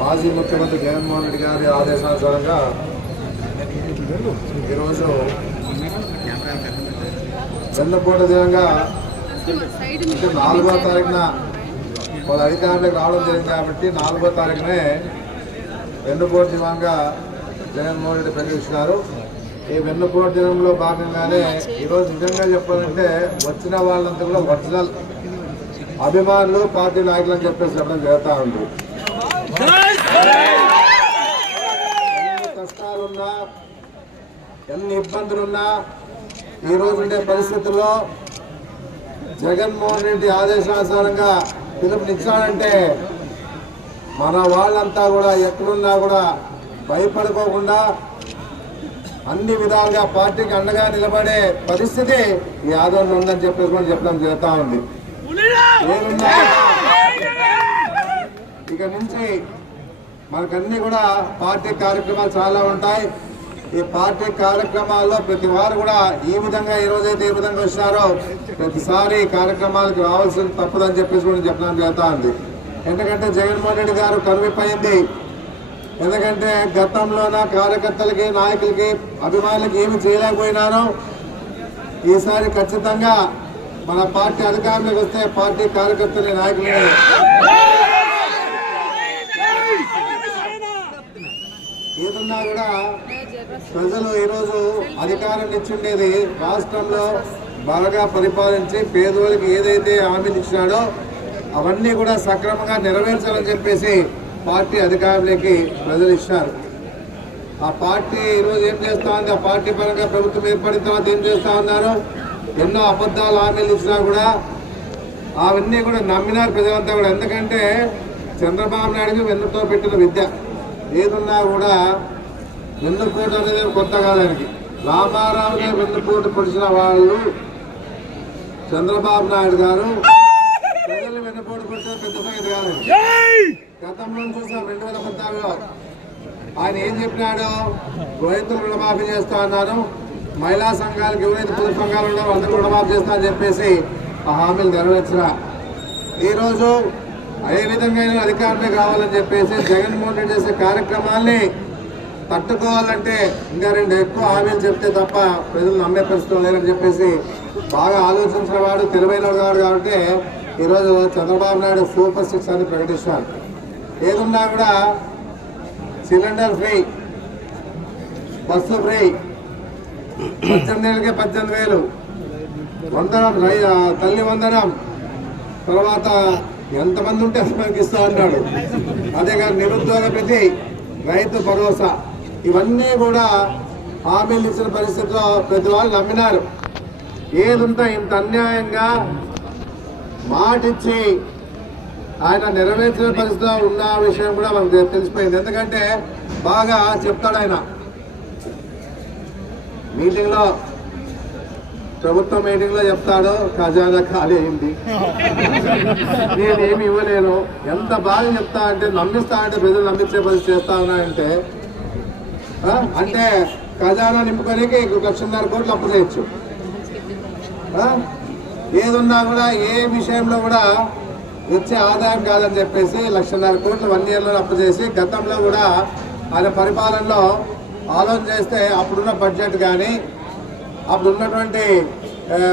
మాజీ ముఖ్యమంత్రి జగన్మోహన్ రెడ్డి గారి ఆదేశానుసారంగా ఈరోజు చంద్రపూట దినంగా అంటే నాలుగో తారీఖున వాళ్ళ అధికారులకు రావడం జరిగింది కాబట్టి నాలుగో తారీఖునే వెన్నుపోటు దినంగా జగన్మోహన్ రెడ్డి ప్రకటించినారు. ఈ వెన్నుపోటు దినంలో భాగంగానే ఈరోజు నిజంగా చెప్పాలంటే వచ్చిన వాళ్ళంతా కూడా ఒరిజినల్ అభిమానులు పార్టీ నాయకులు అని చెప్పేసి చెప్పడం జరుగుతూ ఉంది. ఎన్ని కష్టాలున్నా ఎన్ని ఇబ్బందులున్నా ఈ రోజు ఉండే పరిస్థితుల్లో జగన్మోహన్ రెడ్డి ఆదేశానుసారంగా పిలుపునిచ్చాడంటే మన వాళ్ళంతా కూడా ఎక్కడున్నా కూడా భయపడుకోకుండా అన్ని విధాలుగా పార్టీకి అండగా నిలబడే పరిస్థితి ఈ ఆదరణ ఉందని చెప్పేసి కూడా చెప్పడం జరుగుతూ ఉంది. ఇక నుంచి మనకన్నీ కూడా పార్టీ కార్యక్రమాలు చాలా ఉంటాయి. ఈ పార్టీ కార్యక్రమాల్లో ప్రతి వారు కూడా ఈ విధంగా ఈ రోజైతే ఈ విధంగా వచ్చినారో ప్రతిసారి కార్యక్రమాలకు రావాల్సిన తప్పదని చెప్పేసి కూడా చెప్పడం జరుగుతూ ఉంది ఎందుకంటే జగన్మోహన్ రెడ్డి గారు కనువిపోయింది ఎందుకంటే గతంలోన కార్యకర్తలకి నాయకులకి అభిమానులకి ఏమి చేయలేకపోయినారో ఈసారి ఖచ్చితంగా మన పార్టీ అధికారంలోకి వస్తే పార్టీ కార్యకర్తలని నాయకులని ఏదన్నా కూడా ప్రజలు ఈరోజు అధికారం ఇచ్చిండేది రాష్ట్రంలో బాగా పరిపాలించి పేదవాళ్ళకి ఏదైతే హామీలు ఇచ్చినాడో అవన్నీ కూడా సక్రమంగా నెరవేర్చాలని చెప్పేసి పార్టీ అధికారంలోకి ప్రజలు ఇచ్చినారు ఆ పార్టీ ఈరోజు ఏం చేస్తా ఉంది? ఆ పార్టీ పరంగా ప్రభుత్వం ఏర్పడిన తర్వాత ఏం చేస్తా ఉన్నారు? ఎన్నో అబద్ధాలు హామీలు ఇచ్చినా కూడా అవన్నీ కూడా నమ్మినారు ప్రజలంతా కూడా. ఎందుకంటే చంద్రబాబు నాయుడుకి వెన్నుతో పెట్టిన విద్య. ఏదున్నా కూడా వెన్నుపోటు అనేది కొత్త కాదానికి రామారావుని వెన్నుపోటు పొడిచిన వాళ్ళు చంద్రబాబు నాయుడు గారు. ప్రజలు వెన్నుపోటు పొడిచిన పెద్ద సంగతి గతంలో చూసాం రెండు వేల పద్నాలుగులో. ఆయన ఏం చెప్పినాడు? రైతులు రుణమాఫీ చేస్తా అన్నారు మహిళా సంఘాలకు ఎవరైతే పొదుపు సంఘాలు ఉన్నారో అందరూ రుణమాఫీ చేస్తా అని చెప్పేసి ఆ హామీలు నెరవేర్చిన. ఈరోజు ఏ విధంగా అధికారమే కావాలని చెప్పేసి జగన్మోహన్ రెడ్డి చేసే కార్యక్రమాల్ని తట్టుకోవాలంటే ఇంకా రెండు ఎక్కువ హామీలు చెప్తే తప్ప ప్రజలు నమ్మే పరిస్థితులు లేదని చెప్పేసి బాగా ఆలోచించిన వాడు తెలివైన వాడు కాబట్టి ఈరోజు చంద్రబాబు నాయుడు సూపర్ సిక్స్ అని ప్రకటించారు ఏదున్నా కూడా సిలిండర్ ఫ్రీ బస్సు ఫ్రీ పద్దెనిమిది ఏళ్ళకే పద్దెనిమిది వేలు. వందనం రై- తల్లి వందనం. తర్వాత ఎంతమంది ఉంటే అంతమందికి ఇస్తా అన్నాడు. అదే కాదు నిరుద్యోగ ప్రతి రైతు భరోసా. ఇవన్నీ కూడా హామీలు ఇచ్చిన పరిస్థితిలో ప్రతి వాళ్ళు నమ్మినారు. ఏదుంటే ఇంత అన్యాయంగా మాటిచ్చి ఆయన నెరవేర్చిన పరిస్థితిలో ఉన్న విషయం కూడా మనకు తెలిసిపోయింది. ఎందుకంటే బాగా చెప్తాడు ఆయన. మీటింగ్లో ప్రభుత్వ మీటింగ్లో చెప్తాడు ఖజానా ఖాళీ అయింది. నేనేమి ఇవ్వలేను. ఎంత బాగా చెప్తా అంటే నమ్మిస్తా అంటే ప్రజలు నమ్మించే పరిస్థితి చేస్తా ఉన్నాయంటే అంటే ఖజానా నింపుకోనికి లక్షన్నర కోట్లు అప్పు చేయొచ్చు. ఏదున్నా కూడా ఏ విషయంలో కూడా వచ్చే ఆదాయం కాదని చెప్పేసి లక్షన్నర కోట్లు వన్ ఇయర్లో అప్పు చేసి గతంలో కూడా ఆయన పరిపాలనలో ఆలోచన చేస్తే అప్పుడున్న బడ్జెట్ కానీ అప్పుడు ఉన్నటువంటి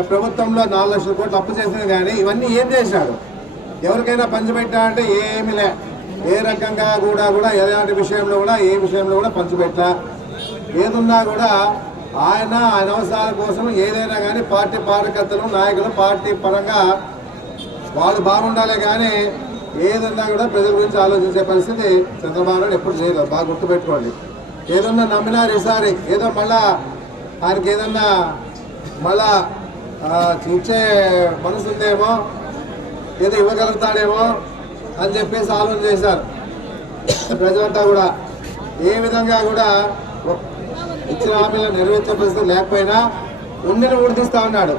ప్రభుత్వంలో నాలుగు లక్షల కోట్లు అప్పు చేసింది కానీ ఇవన్నీ ఏం చేశారు? ఎవరికైనా పంచిపెట్టా అంటే ఏమి లే ఏ రకంగా కూడా కూడా ఎలాంటి విషయంలో కూడా ఏ విషయంలో కూడా పంచిపెట్టా. ఏదున్నా కూడా ఆయన ఆయన అవసరాల కోసం ఏదైనా కానీ పార్టీ కార్యకర్తలు నాయకులు పార్టీ పరంగా వాళ్ళు బాగుండాలి కానీ ఏదన్నా కూడా ప్రజల గురించి ఆలోచించే పరిస్థితి చంద్రబాబు నాయుడు ఎప్పుడు చేయలేదు బాగా గుర్తుపెట్టుకోండి. ఏదన్నా నమ్మినారు ఈసారి ఏదో మళ్ళా ఆయనకి ఏదన్నా మళ్ళా ఆ, ఇచ్చే మనసు ఉందేమో ఏదో ఇవ్వగలుగుతాడేమో అని చెప్పేసి ఆలోచన చేశారు. ప్రజలంతా కూడా ఏ విధంగా కూడా ఇచ్చిన హామీలు నెరవేర్చే పరిస్థితి లేకపోయినా ఉండిని ఊడిదిస్తా ఉన్నాడు.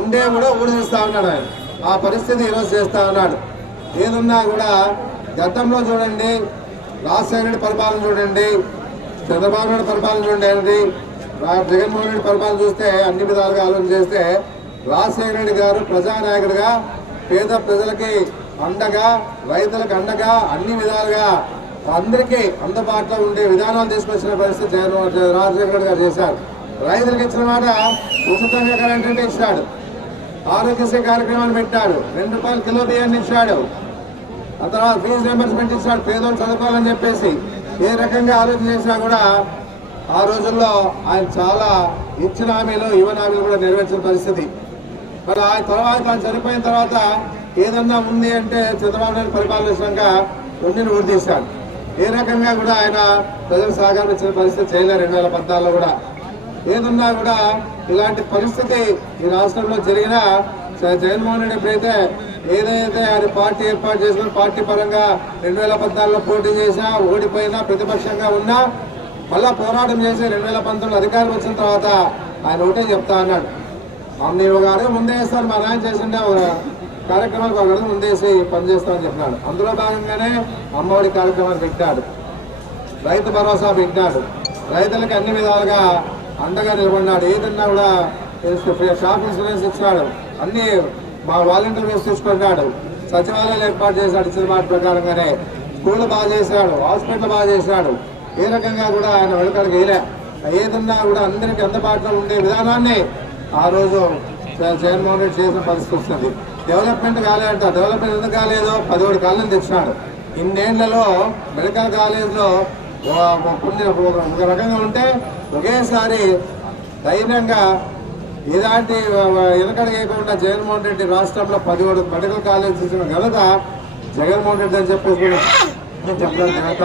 ఉండే కూడా ఊడిదిస్తా ఉన్నాడు ఆయన. ఆ పరిస్థితి ఈరోజు చేస్తా ఉన్నాడు. ఏదున్నా కూడా గతంలో చూడండి రాజశేఖర రెడ్డి పరిపాలన చూడండి చంద్రబాబు నాయుడు పరిపాలన చూడండి జగన్మోహన్ రెడ్డి పరిపాలన చూస్తే అన్ని విధాలుగా ఆలోచన చేస్తే రాజశేఖర రెడ్డి గారు ప్రజానాయకుడిగా పేద ప్రజలకి అండగా రైతులకు అండగా అన్ని విధాలుగా అందరికీ అందుబాటులో ఉండే విధానాలు తీసుకొచ్చిన పరిస్థితి జగన్మోహన్ రెడ్డి- గారు చేశారు. రైతులకు ఇచ్చిన మాట ఉచితంగా కరెంట్ అంటే ఇచ్చాడు. ఆరోగ్యశ్రీ కార్యక్రమాన్ని పెట్టాడు. రెండు రూపాయలు కిలో బియ్యాన్ని ఇచ్చాడు. ఆ తర్వాత ఫీజు రింబర్స్మెంట్ ఇచ్చాడు. పేదోళ్ళు చదువుకోవాలని చెప్పేసి ఏ రకంగా ఆలోచన చేసినా కూడా ఆ రోజుల్లో ఆయన చాలా ఇచ్చిన హామీలు ఇవ్వని హామీలు కూడా నెరవేర్చిన పరిస్థితి. మరి ఆ తర్వాత ఆయన చనిపోయిన తర్వాత ఏదన్నా ఉంది అంటే చంద్రబాబు నాయుడు పరిపాలించాక ఉండిని ఊడితీశాడు ఏ రకంగా కూడా ఆయన ప్రజలు సహకారం ఇచ్చిన పరిస్థితి చేయలేదు రెండు వేల పద్నాలుగులో కూడా. ఏదున్నా కూడా ఇలాంటి పరిస్థితి ఈ రాష్ట్రంలో జరిగిన జగన్మోహన్ రెడ్డి ఎప్పుడైతే ఏదైతే ఆయన పార్టీ ఏర్పాటు చేసిన పార్టీ పరంగా రెండు వేల పద్నాలుగులో పోటీ చేసినా ఓడిపోయినా ప్రతిపక్షంగా ఉన్నా మళ్ళా పోరాటం చేసి రెండు వేల పంతొమ్మిది అధికారం వచ్చిన తర్వాత ఆయన ఒకటే చెప్తా అన్నాడు. అన్ని ఒక ముందేస్తారు మా నాయన చేసిండే ఒక కార్యక్రమానికి ముందేసి పనిచేస్తామని చెప్పినాడు. అందులో భాగంగానే అమ్మఒడి కార్యక్రమాన్ని పెట్టాడు. రైతు భరోసా పెట్టినాడు రైతులకు అన్ని విధాలుగా అండగా నిలబడినాడు. ఏదన్నా కూడా షాప్ ఇన్సూరెన్స్ ఇచ్చినాడు. అన్ని మా వాలంటీర్ వేసి తీసుకున్నాడు సచివాలయాలు ఏర్పాటు చేశాడు ఇచ్చిన మాట ప్రకారంగానే. స్కూళ్ళు బాగా చేశాడు. హాస్పిటల్ బాగా చేశాడు. ఏ రకంగా కూడా ఆయన వెనుకడికి వేయలే ఏదన్నా కూడా అందరికీ అందుబాటులో ఉండే విధానాన్ని ఆ రోజు జగన్మోహన్ రెడ్డి చేసిన పరిస్థితి డెవలప్మెంట్ కాలేదంట డెవలప్మెంట్ ఎందుకు కాలేదు? పదిహేడు కాలం తెచ్చినాడు. ఇన్నేళ్ళలో మెడికల్ కాలేజ్లో ఒక- ఒక రకంగా ఉంటే ఒకేసారి ధైర్యంగా ఇలాంటి వెనకడగకుండా జగన్మోహన్ రెడ్డి రాష్ట్రంలో పదిహేడు మెడికల్ కాలేజ్ ఇచ్చిన ఘనత జగన్మోహన్ రెడ్డి అని చెప్పేసి చెప్పడం ఘనత